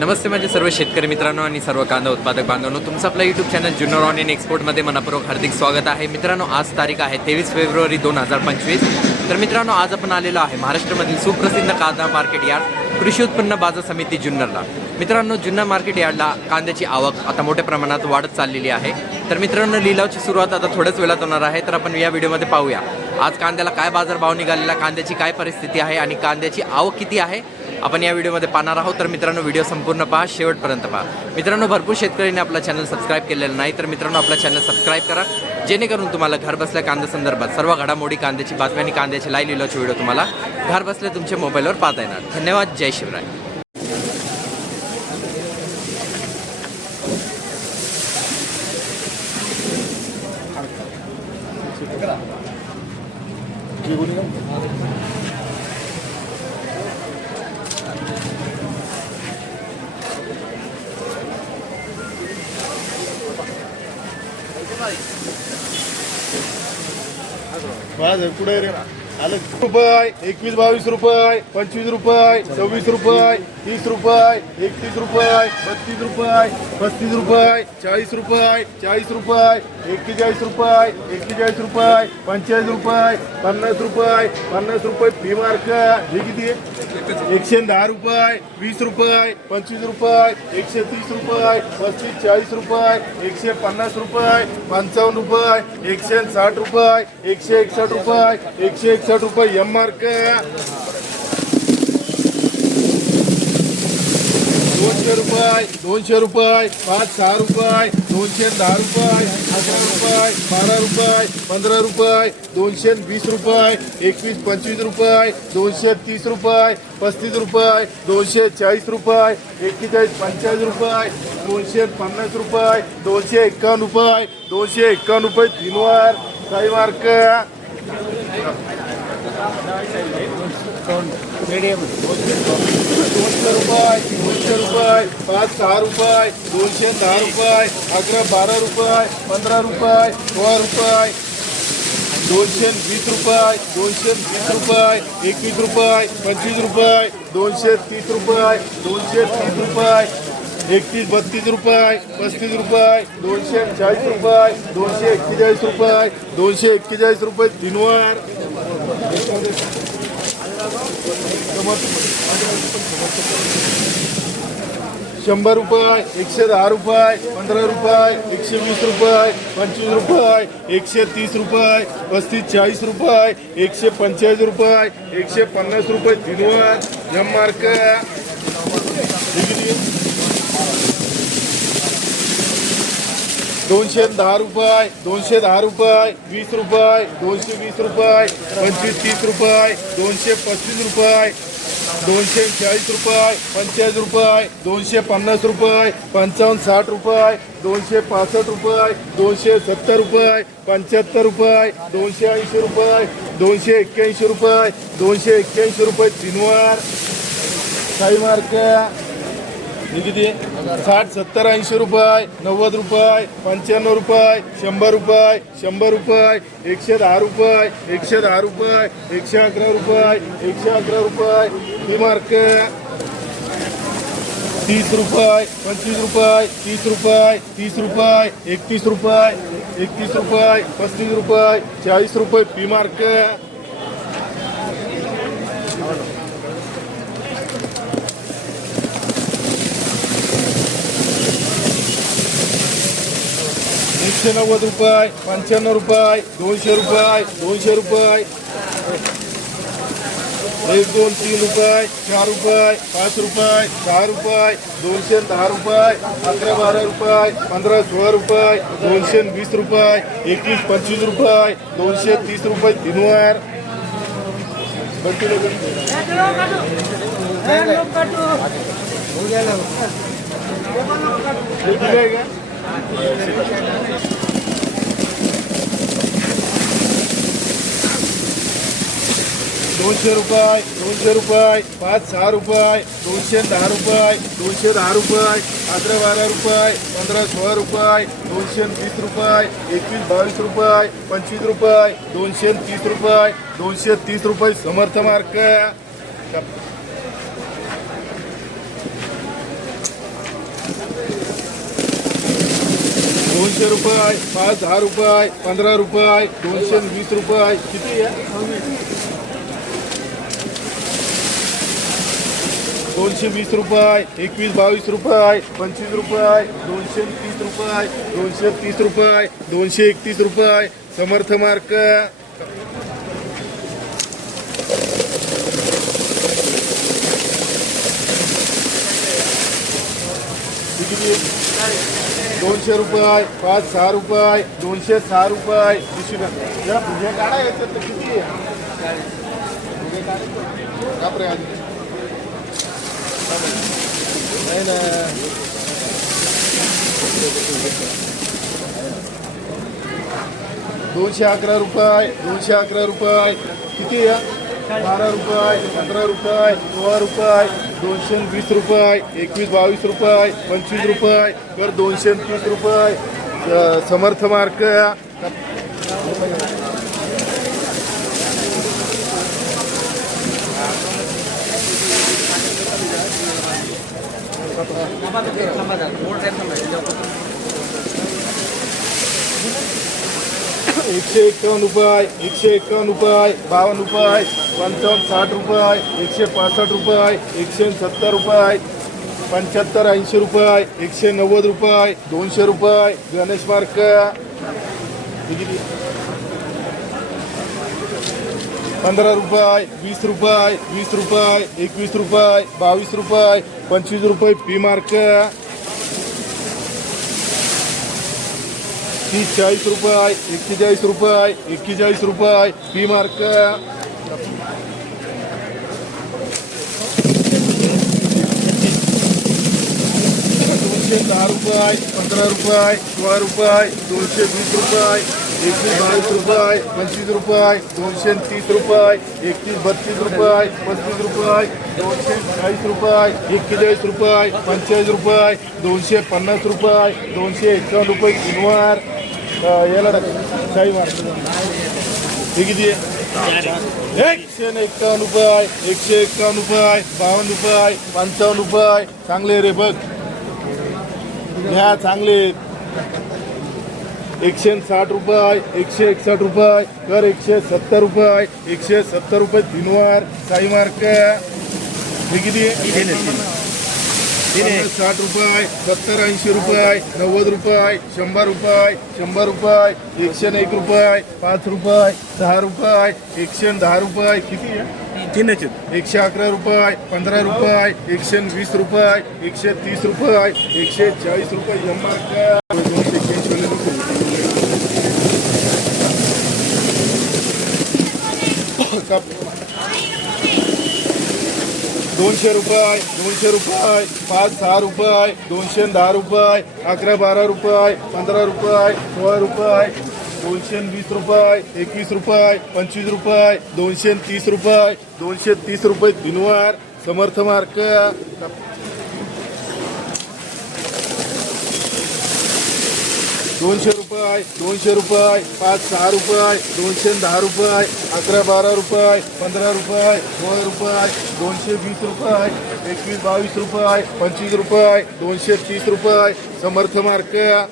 नमस्ते माझे सर्व शेतकरी मित्रांनो आणि सर्व कांदा उत्पादक बांधवांनो तुमचं आपलं YouTube channel Junnar on in एक्सपोर्टमध्ये मनापूर्वक हार्दिक स्वागत आहे. मित्रांनो आज तारीख आहे तेवीस फेब्रुवारी दोन हजार पंचवीस. तर मित्रांनो आज आपण आलेलो आहे महाराष्ट्रामधील सुप्रसिद्ध कांदा मार्केट यार्ड कृषी उत्पन्न बाजार समिती जुन्नरला. मित्रांनो जुन्नर मार्केट यार्डला कांद्याची आवक आता मोठ्या प्रमाणात वाढत चाललेली आहे. तर मित्रांनो लिलावची सुरुवात आता थोड्याच वेळात होणार आहे. तर आपण या व्हिडिओमध्ये पाहूया. आज कांद्याला काय बाजारभाव निघालेला कांद्याची काय परिस्थिती आहे आणि कांद्याची आवक किती आहे? आपण या व्हिडिओमध्ये पाहणार आहोत. तर मित्रांनो व्हिडिओ संपूर्ण पहा शेवटपर्यंत पहा. मित्रांनो भरपूर शेतकऱ्यांनी आपला चॅनल सबस्क्राईब केलेलं नाही तर मित्रांनो आपला चॅनल सबस्क्राईब करा. जेणेकरून तुम्हाला घर बसल्या कांद्या संदर्भात सर्व घडामोडी कांद्याची बातमी आणि कांद्याची लाईव्ह लिहिल्याचे व्हिडिओ तुम्हाला घर बसल्या तुमच्या मोबाईलवर पाहता येणार. धन्यवाद. जय शिवराय. माझं कुठे रे? आलं. रुपये एकवीस बावीस रुपये पंचवीस रुपये सव्वीस रुपये. तीस रुपये एकतीस रुपये बत्तीस रुपये पस्तीस रुपये चाळीस रुपये चाळीस रुपये एक्केचाळीस रुपये एक्केचाळीस रुपये पंचेचाळीस रुपये पन्नास रुपये पन्नास रुपये फी मार्क हे किती एकशे दहा रुपये वीस रुपये पंचवीस रुपये एकशे तीस रुपये पस्तीस चाळीस रुपये एकशे पन्नास रुपये पंचावन्न रुपये एकशे साठ रुपये एकशे एकसष्ट रुपये एकशे एकसष्ट रुपये एम मार्क दोनशे रुपये दोनशे रुपये पाच सहा रुपये दोनशे दहा रुपये अकरा रुपये बारा रुपये पंधरा रुपये दोनशे वीस रुपये एकवीस पंचवीस रुपये दोनशे तीस रुपये पस्तीस रुपये दोनशे चाळीस रुपये एक्केचाळीस पंचेचाळीस रुपये दोनशे पन्नास रुपये दोनशे एक्कावन्न रुपये दोनशे एक्कावन्न रुपये तीनवार काही मार्क दोनशे रुपये दोनशे रुपये, पाच सहा रुपये, दोनशे दहा रुपये, अकरा बारा रुपये, पंधरा रुपये, सोळा रुपये, दोनशे वीस रुपये, दोनशे वीस रुपये, एकवीस रुपये, पंचवीस रुपये, दोनशे तीस रुपये, दोनशे तीस रुपये, एकतीस बत्तीस रुपये, पस्तीस रुपये, दोनशे चाळीस रुपये, दोनशे एक्केचाळीस रुपये, दोनशे एक्केचाळीस रुपये तीनवार. शंभर रुपये एकशे दहा रुपये पंधरा रुपये एकशे वीस रुपये पंचवीस रुपये एकशे तीस रुपये पस्तीस चाळीस रुपये एकशे पंचेचाळीस रुपये एकशे पन्नास रुपये तीनवर एम मार्क दोनशे दहा रुपये दोनशे दहा रुपये वीस रुपये दोनशे वीस रुपये पंचवीस तीस रुपये दोनशे पस्तीस रुपये दोनशे चाळीस रुपये पंचेचाळीस रुपये दोनशे पन्नास रुपये पंचावन्न साठ रुपये दोनशे पासष्ट रुपये दोनशे सत्तर रुपये पंच्याहत्तर रुपये दोनशे ऐंशी रुपये दोनशे एक्क्याऐंशी रुपये दोनशे एक्क्याऐंशी रुपये तीनवार काही मार्क किती? साठ सत्तर ऐंशी रुपये नव्वद रुपये पंच्याण्णव रुपये शंभर रुपये शंभर रुपये एकशे दहा रुपये एकशे दहा रुपये एकशे अकरा रुपये एकशे अकरा रुपये ही मार्क. तीस रुपये पंचवीस रुपये तीस रुपये तीस रुपये एकतीस रुपये एकतीस रुपये पस्तीस रुपये चाळीस रुपये पी मार्क. एकशे नव्वद रुपये पंच्याण्णव रुपये दोनशे रुपये दोनशे रुपये. एक दोन तीन रुपये चार रुपये पाच रुपये सहा रुपये दोनशे दहा रुपये अकरा बारा रुपये पंधरा सोळा रुपये दोनशे वीस रुपये एकवीस पंचवीस रुपये दोनशे तीस रुपये तीनवार. का? दोनशे रुपये दोनशे रुपये पाच सहा रुपये दोनशे दहा रुपये दोनशे दहा रुपये अकरा बारा रुपये पंधरा सोळा रुपये दोनशे वीस रुपये एकवीस बावीस रुपये पंचवीस रुपये दोनशे तीस रुपये दोनशे तीस रुपये समर्थ मार्क. दोनशे रुपये, पाच दहा रुपये, पंधरा रुपये, दोनशे वीस रुपये. किती आहे? दोनशे वीस रुपये, एकवीस, बावीस रुपये, पंचवीस रुपये, दोनशे तीस रुपये, दोनशे तीस रुपये, दोनशे एकतीस रुपये. समर्थ मार्क. किती दोनशे रुपये पाच सहा रुपये दोनशे सहा रुपये पिशवी या भुजे काढा याच्यात तर किती? आहे बापरे नाही ना दोनशे अकरा रुपये दोनशे अकरा रुपये. किती आहे? बारा रुपये अकरा रुपये सोळा रुपये. दोनशे वीस रुपये एकवीस बावीस रुपये पंचवीस रुपये तर दोनशे तीस रुपये समर्थ मार्क. एकशे एक्कावन्न रुपये एकशे एक्कावन्न रुपये बावन्न रुपये पंचावन्न साठ रुपये एकशे पासष्ट रुपये एकशे सत्तर रुपये पंच्याहत्तर ऐंशी रुपये एकशे नव्वद रुपये दोनशे रुपये गणेश मार्क. पंधरा रुपये वीस रुपये वीस रुपये एकवीस रुपये बावीस रुपये पंचवीस रुपये पी मार्क. तीस चाळीस रुपये एक्केचाळीस रुपये एक्केचाळीस रुपये पी मार्क दोनशे दहा रुपये, पंधरा रुपये, सोळा रुपये, दोनशे वीस रुपये, एकवीस बावीस रुपये, पंचवीस रुपये, दोनशे तीस रुपये, एकतीस बत्तीस रुपये, पस्तीस रुपये, दोनशे चाळीस रुपये एक्केचाळीस रुपये, पंचेचाळीस रुपये, दोनशे पन्नास रुपये, दोनशे रुपये याला टाका शाही मार हे किती आहे एकशे एक्कावन्न रुपये एकशे एकावन्न रुपये बावन्न रुपये पंचावन्न रुपये चांगले रे बघ घ्या चांगले एकशे साठ रुपये एकशे एकसष्ट रुपये कर एकशे सत्तर रुपये एकशे सत्तर रुपये तीनवार साई मार्क हे किती आहे साठ रुपये सत्तर ऐंशी रुपये नव्वद रुपये शंभर रुपये शंभर रुपये एकशे एक रुपये पाच रुपये दहा रुपये एकशे दहा रुपये किती आहे? एकशे अकरा रुपये पंधरा रुपये एकशे वीस रुपये एकशे तीस रुपये एकशे चाळीस रुपये दोनशे दोनशे रुपये दोनशे रुपये पाच सहा रुपये दोनशे दहा रुपये अकरा बारा रुपये पंधरा रुपये सोळा रुपये दोनशे वीस रुपये एकवीस रुपये पंचवीस रुपये दोनशे तीस रुपये दोनशे तीस रुपये दिनवार समर्थ मार्क दोनशे रुपये दोनशे रुपये पाच सहा रुपये दोनशे दहा रुपये अकरा बारा रुपये पंधरा रुपये सोळा रुपये दोनशे वीस रुपये एकवीस बावीस रुपये पंचवीस रुपये दोनशे तीस रुपये समर्थ मार्क.